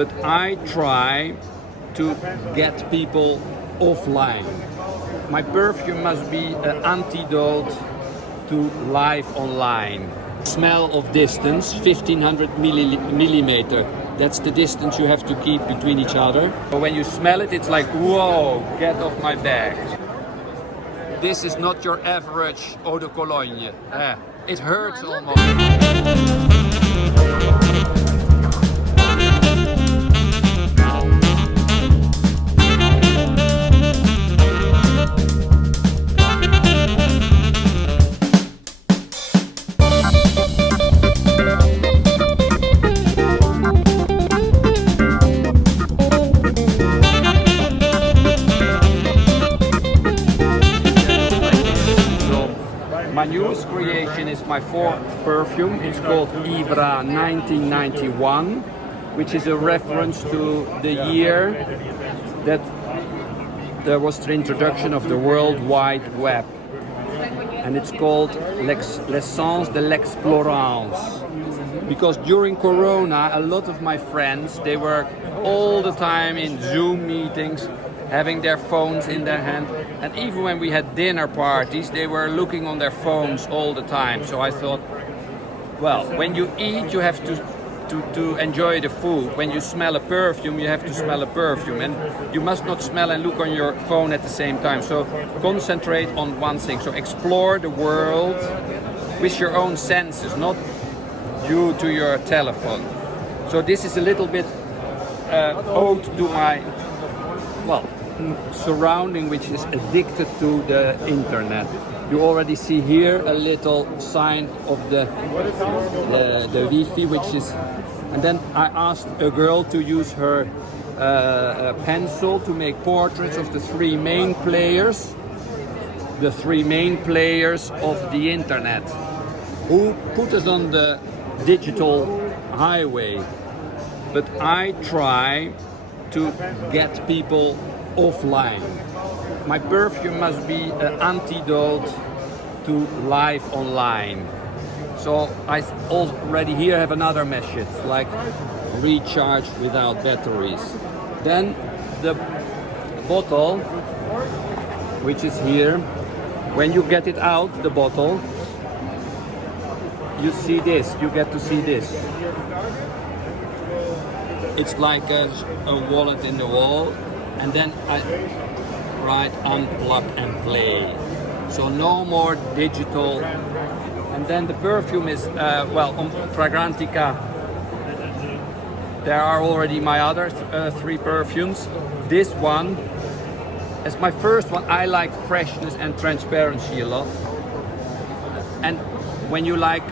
but I try to get people offline. My perfume must be an antidote to life online. Smell of distance, 1500 millimeter. That's the distance you have to keep between each other. But when you smell it, it's like, whoa, get off my bag. This is not your average eau de cologne. It hurts almost. My newest creation is my fourth perfume. It's called YVRA 1991, which is a reference to the year that there was the introduction of the World Wide Web. And it's called L'essence de l'explorance. Because during Corona, a lot of my friends, they were all the time in Zoom meetings, having their phones in their hand, and even when we had dinner parties, they were looking on their phones all the time. So I thought, well, when you eat, you have to enjoy the food. When you smell a perfume, you have to smell a perfume, and you must not smell and look on your phone at the same time. So concentrate on one thing. So explore the world with your own senses, not due to your telephone. So this is a little bit ode to my, well, surrounding, which is addicted to the internet. You already see here a little sign of the Wi-Fi, which is, and then I asked a girl to use her pencil to make portraits of the three main players of the internet, who put us on the digital highway. But I try to get people offline. My perfume must be an antidote to life online. So I already here have another message, like recharge without batteries. Then the bottle, which is here, when you get it out, the bottle, you see this, you get to see this. It's like a wallet in the wall, and then I write unplug and play. So no more digital. And then the perfume is, well, on Fragrantica, there are already my other three perfumes. This one, as my first one, I like freshness and transparency a lot. And when you like,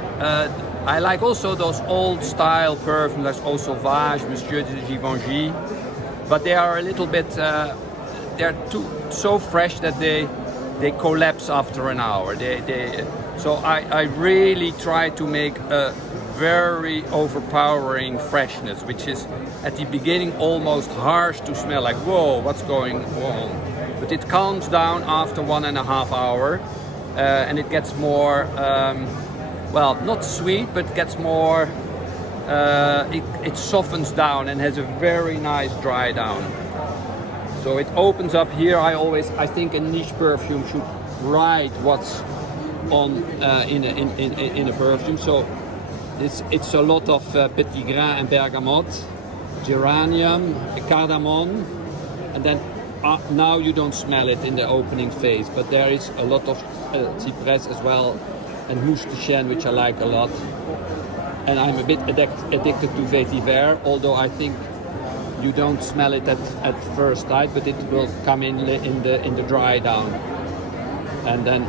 I like also those old style perfumes, like Eau Sauvage, Monsieur de Givenchy, but they are a little bit, they're so fresh that they collapse after an hour. So I really try to make a very overpowering freshness, which is at the beginning almost harsh to smell, like, whoa, what's going on? But it calms down after 1.5 hours, and it gets more, well, not sweet, but gets more, it softens down and has a very nice dry down. So it opens up here. I think a niche perfume should write what's on in a perfume. So it's a lot of Pitti Fragranze and bergamot, geranium, cardamom, and then now you don't smell it in the opening phase, but there is a lot of cypress as well, and mousse de chêne, which I like a lot. And I'm a bit addicted to YVRA, although I think you don't smell it at first sight, but it will come in the dry down. And then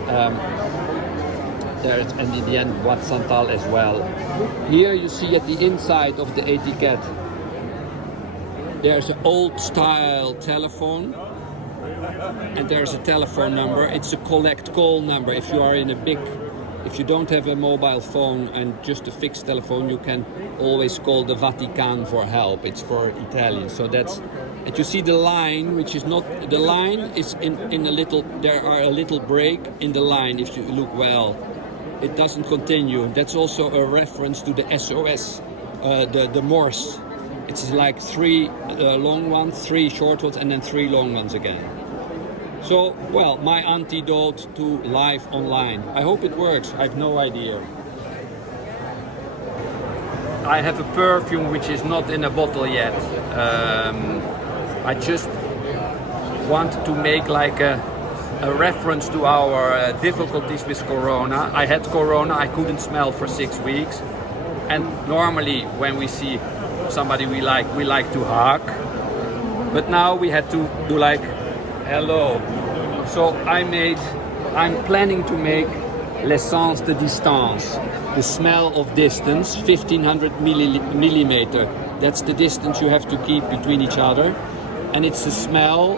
there's, and in the end, Wat Santal as well. Here you see at the inside of the etiquette, there's an old style telephone, and there's a telephone number. It's a collect call number. If you are in a big, if you don't have a mobile phone and just a fixed telephone, you can always call the Vatican for help. It's for Italian. So that's, and you see the line, which is not, the line is in a little, there are a little break in the line if you look well. It doesn't continue. That's also a reference to the SOS, the Morse it's like 3 long ones, 3 short ones, and then 3 long ones again. So, well, my antidote to life online. I hope it works. I have no idea. I have a perfume which is not in a bottle yet. I just want to make like a reference to our difficulties with Corona. I had Corona, I couldn't smell for 6 weeks. And normally when we see somebody we like to hug. But now we had to do like, hello. So I'm planning to make l'essence de distance, the smell of distance, 1500 millimeter. That's the distance you have to keep between each other. And it's a smell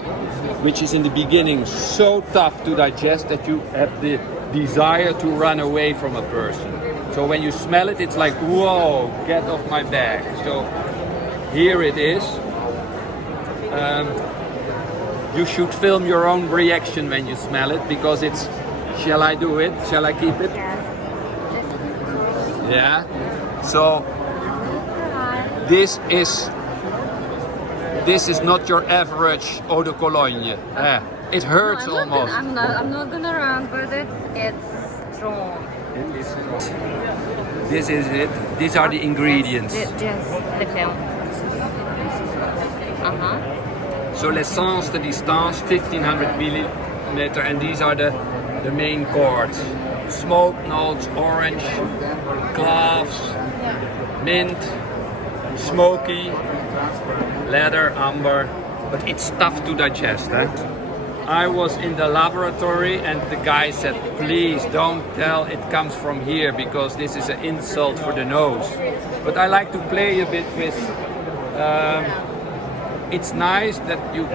which is in the beginning so tough to digest that you have the desire to run away from a person. So when you smell it, it's like, whoa, get off my back. So here it is. You should film your own reaction when you smell it, because it's, shall I do it? Shall I keep it? Yeah. So this is not your average eau de cologne. It hurts No, almost. I'm not gonna run, but it's strong. It is strong. This is it. These are the ingredients. Just the film. So l'essence de distance, 1500 millimeter, and these are the main chords. Smoke notes, orange, cloves, mint, smoky, leather, amber, but it's tough to digest. I was in the laboratory and the guy said, please don't tell it comes from here, because this is an insult for the nose. But I like to play a bit with, it's nice that you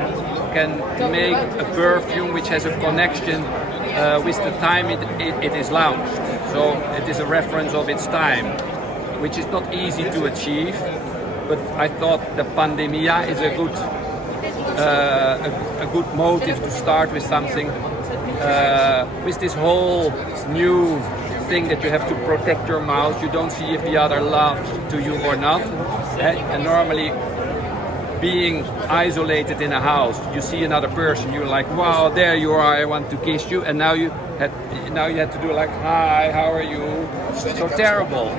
can make a perfume which has a connection with the time it is launched. So it is a reference of its time, which is not easy to achieve. But I thought the pandemia is a good motive to start with something, with this whole new thing that you have to protect your mouth. You don't see if the other loves to you or not. And normally, being isolated in a house, you see another person, you're like, wow, there you are, I want to kiss you, and now you had to do like, hi, how are you? So terrible.